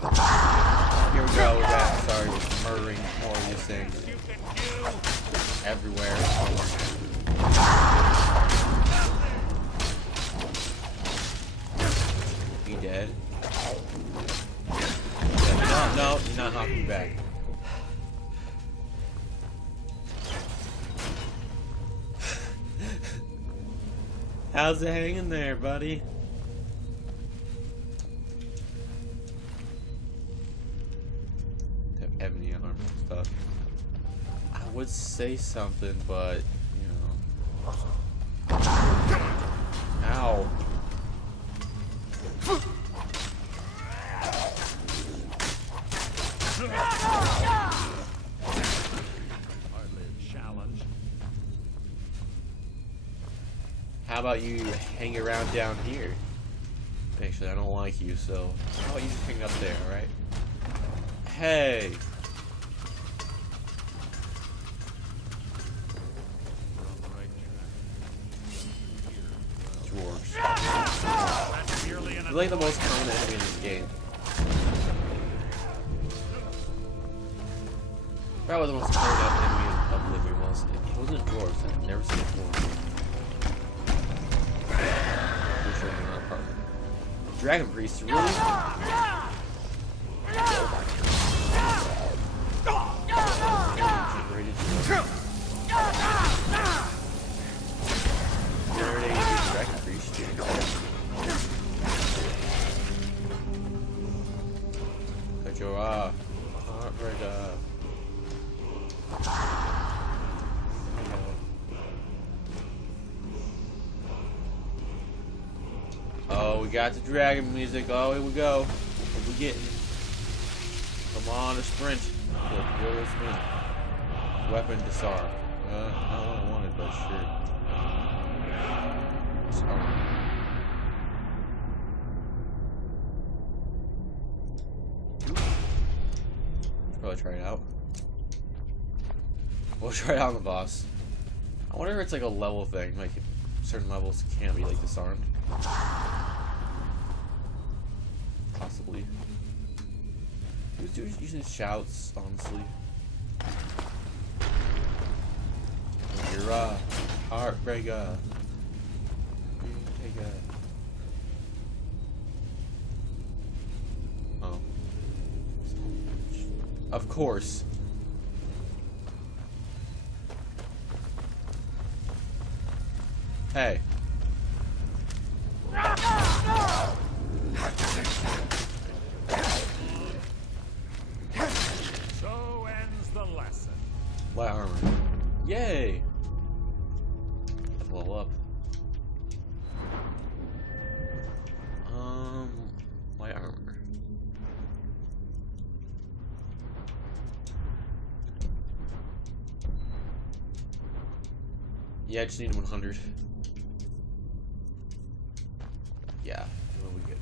Here we go. Sorry, murdering more of these things everywhere. He dead? Yeah, no, he's not knocking me back. How's it hanging there, buddy? Have ebony armor and stuff. I would say something, but you know. Ow. How about you hang around down here? Actually, I don't like you, so how about you just hang up there, alright? Hey! Dwarves. He's like the most common enemy in this game. Probably the most common enemy of Oblivion was. It wasn't dwarves. I've never seen a dwarf. Dragon Priest, really? Dragon Priest, cut your heartbreaker. Oh, we got the dragon music. Oh, here we go. What are we getting? Come on, a sprint. What is me? Weapon disarm. Not what I wanted, but sure. Disarm. Should probably try it out. We'll try it out on the boss. I wonder if it's like a level thing. Like certain levels can't be like disarmed. Possibly. He was using shouts, honestly. You're heartbreaker. Oh. Of course. Hey. So ends the lesson. Light armor. Yay! Let's level up. Light armor. Yeah, I just need 100. Yeah, we'll be good.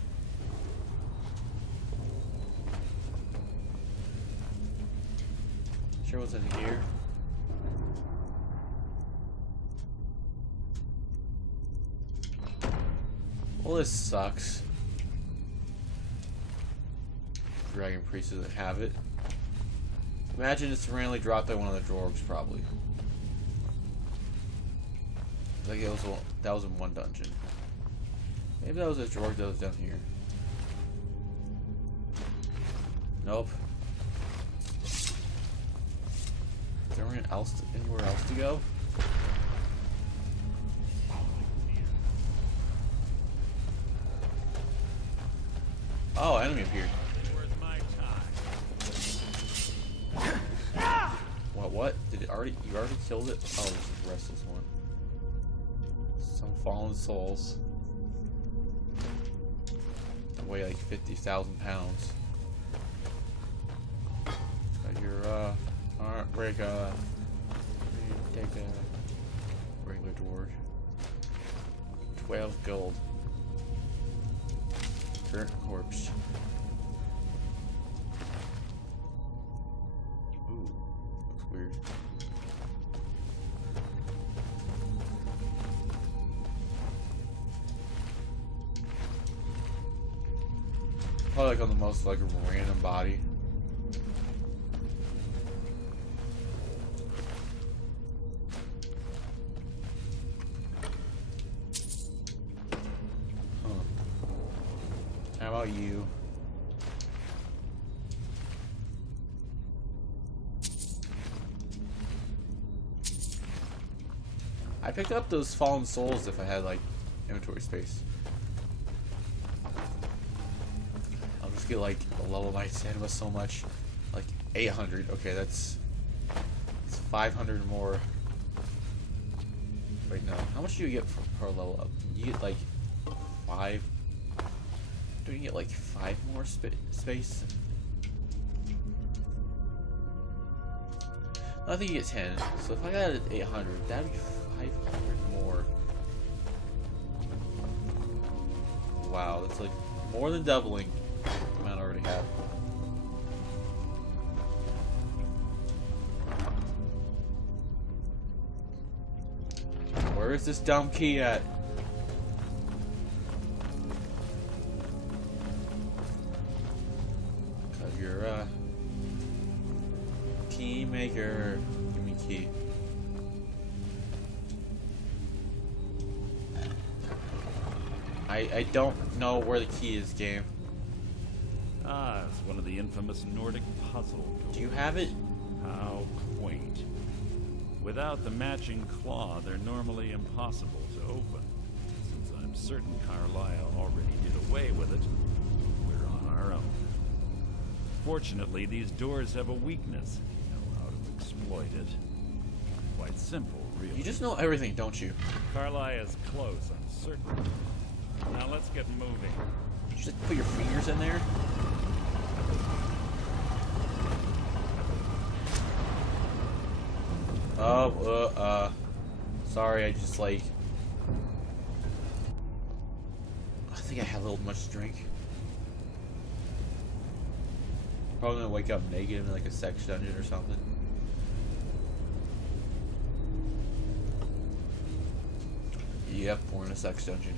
Sure what's in here. Well, this sucks. Dragon Priest doesn't have it. Imagine it's randomly dropped by one of the dwarves, probably. Like it was that was in one dungeon. Maybe that was a dwarf that was down here. Nope. Is there anywhere else to go? Oh, enemy appeared. What? Did it already? You already killed it? Oh, this is the restless one. Some fallen souls. That weigh like 50,000 pounds. Got your heartbreaker. Take a regular dwarf. 12 gold. Current corpse. Ooh, looks weird. Probably like on the most like random body. Huh. How about you? I picked up those fallen souls if I had like inventory space. I'll just get like a level my stamina so much, like 800. Okay, it's 500 more. Wait, no. How much do you get per level up? You get like 5. Do you get like 5 more space? I think you get 10. So if I got it at 800, that'd be 500 more. Wow, that's like more than doubling the amount I already have. Where is this dumb key at? Cause you're a key maker. Give me key. I don't know where the key is, game. Ah, it's one of the infamous Nordic puzzle doors. Do you have it? How quaint. Without the matching claw, they're normally impossible to open. Since I'm certain Carlisle already did away with it, we're on our own. Fortunately, these doors have a weakness. You know how to exploit it. Quite simple, really. You just know everything, don't you? Carlisle is close, I'm certain. Now let's get moving. You just put your fingers in there? Oh, sorry, I just like... I think I had a little much to drink. Probably gonna wake up naked in like a sex dungeon or something. Yep, we're in a sex dungeon.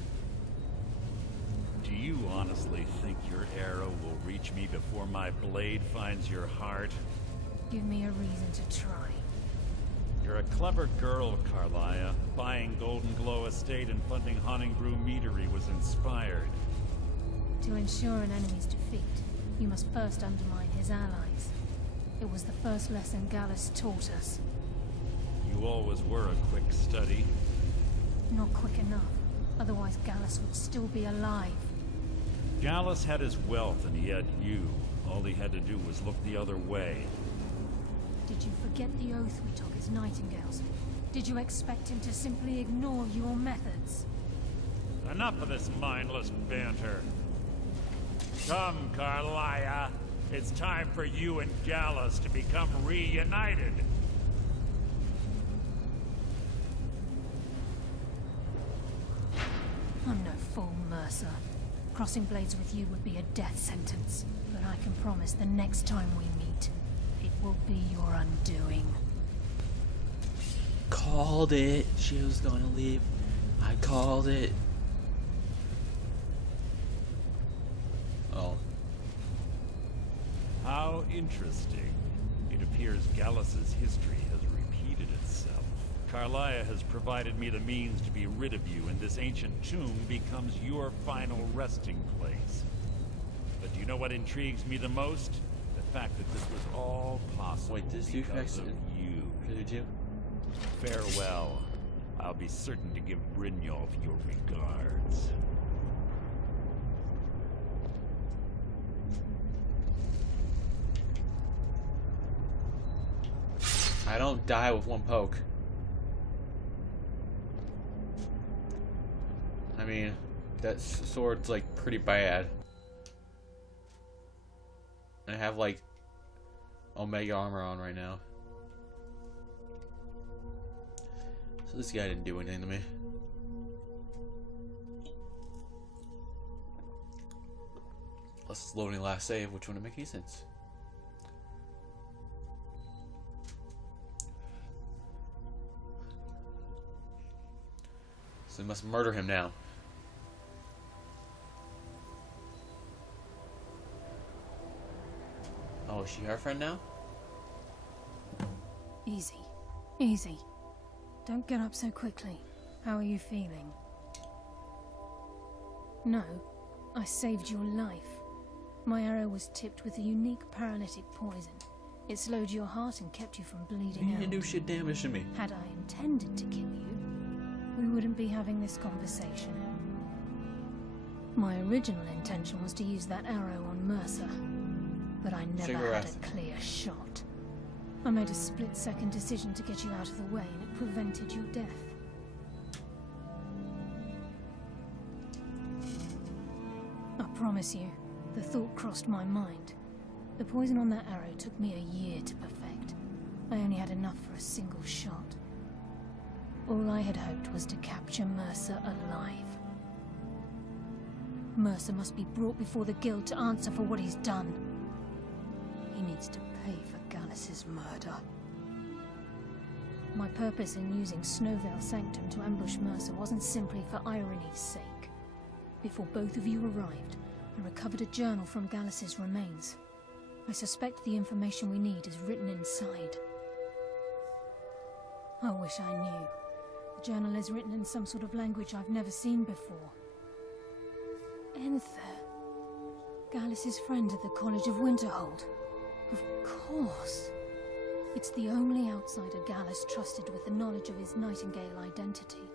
Do you honestly think your arrow will reach me before my blade finds your heart? Give me a reason to try. You're a clever girl, Carlia. Buying Golden Glow Estate and funding Honningbrew Meadery was inspired. To ensure an enemy's defeat, you must first undermine his allies. It was the first lesson Gallus taught us. You always were a quick study. Not quick enough, otherwise Gallus would still be alive. Gallus had his wealth and he had you. All he had to do was look the other way. Did you forget the oath we took as Nightingales? Did you expect him to simply ignore your methods? Enough of this mindless banter. Come, Carlia. It's time for you and Gallus to become reunited. I'm no fool, Mercer. Crossing blades with you would be a death sentence. But I can promise the next time we meet, it will be your undoing. Called it. She was gonna leave. I called it. Oh. How interesting. It appears Gallus's history has repeated itself. Carlia has provided me the means to be rid of you, and this ancient tomb becomes your final resting place. But do you know what intrigues me the most? The fact that this was all possible. Wait, this dude because of you. Did you? Farewell. I'll be certain to give Brynjolf your regards. I don't die with one poke. I mean, that sword's like pretty bad. I have like Omega armor on right now. So this guy didn't do anything to me. Unless it's loading last save, which wouldn't make any sense. So we must murder him now. is she our friend now? Easy. Easy. Don't get up so quickly. How are you feeling? No, I saved your life. My arrow was tipped with a unique paralytic poison. It slowed your heart and kept you from bleeding You out. didn't do shit damage to me. Had I intended to kill you, we wouldn't be having this conversation. My original intention was to use that arrow on Mercer, but I never had a clear shot. I made a split-second decision to get you out of the way, and it prevented your death. I promise you, the thought crossed my mind. The poison on that arrow took me a year to perfect. I only had enough for a single shot. All I had hoped was to capture Mercer alive. Mercer must be brought before the Guild to answer for what he's done. He needs to pay for Gallus's murder. My purpose in using Snowvale Sanctum to ambush Mercer wasn't simply for irony's sake. Before both of you arrived, I recovered a journal from Gallus's remains. I suspect the information we need is written inside. I wish I knew. The journal is written in some sort of language I've never seen before. Enther. Gallus's friend at the College of Winterhold. Of course. It's the only outsider Gallus trusted with the knowledge of his Nightingale identity.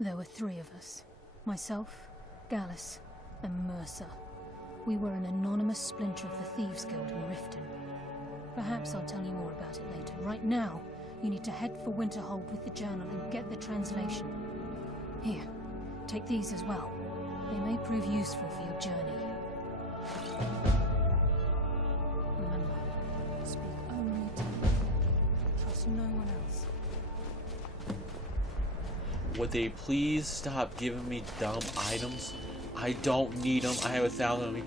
There were 3 of us. Myself, Gallus, and Mercer. We were an anonymous splinter of the Thieves Guild in Riften. Perhaps I'll tell you more about it later. Right now, you need to head for Winterhold with the journal and get the translation. Here, take these as well. They may prove useful for your journey. Remember, speak only to me. Trust no one else. Would they please stop giving me dumb items? I don't need them. I have 1,000 of me.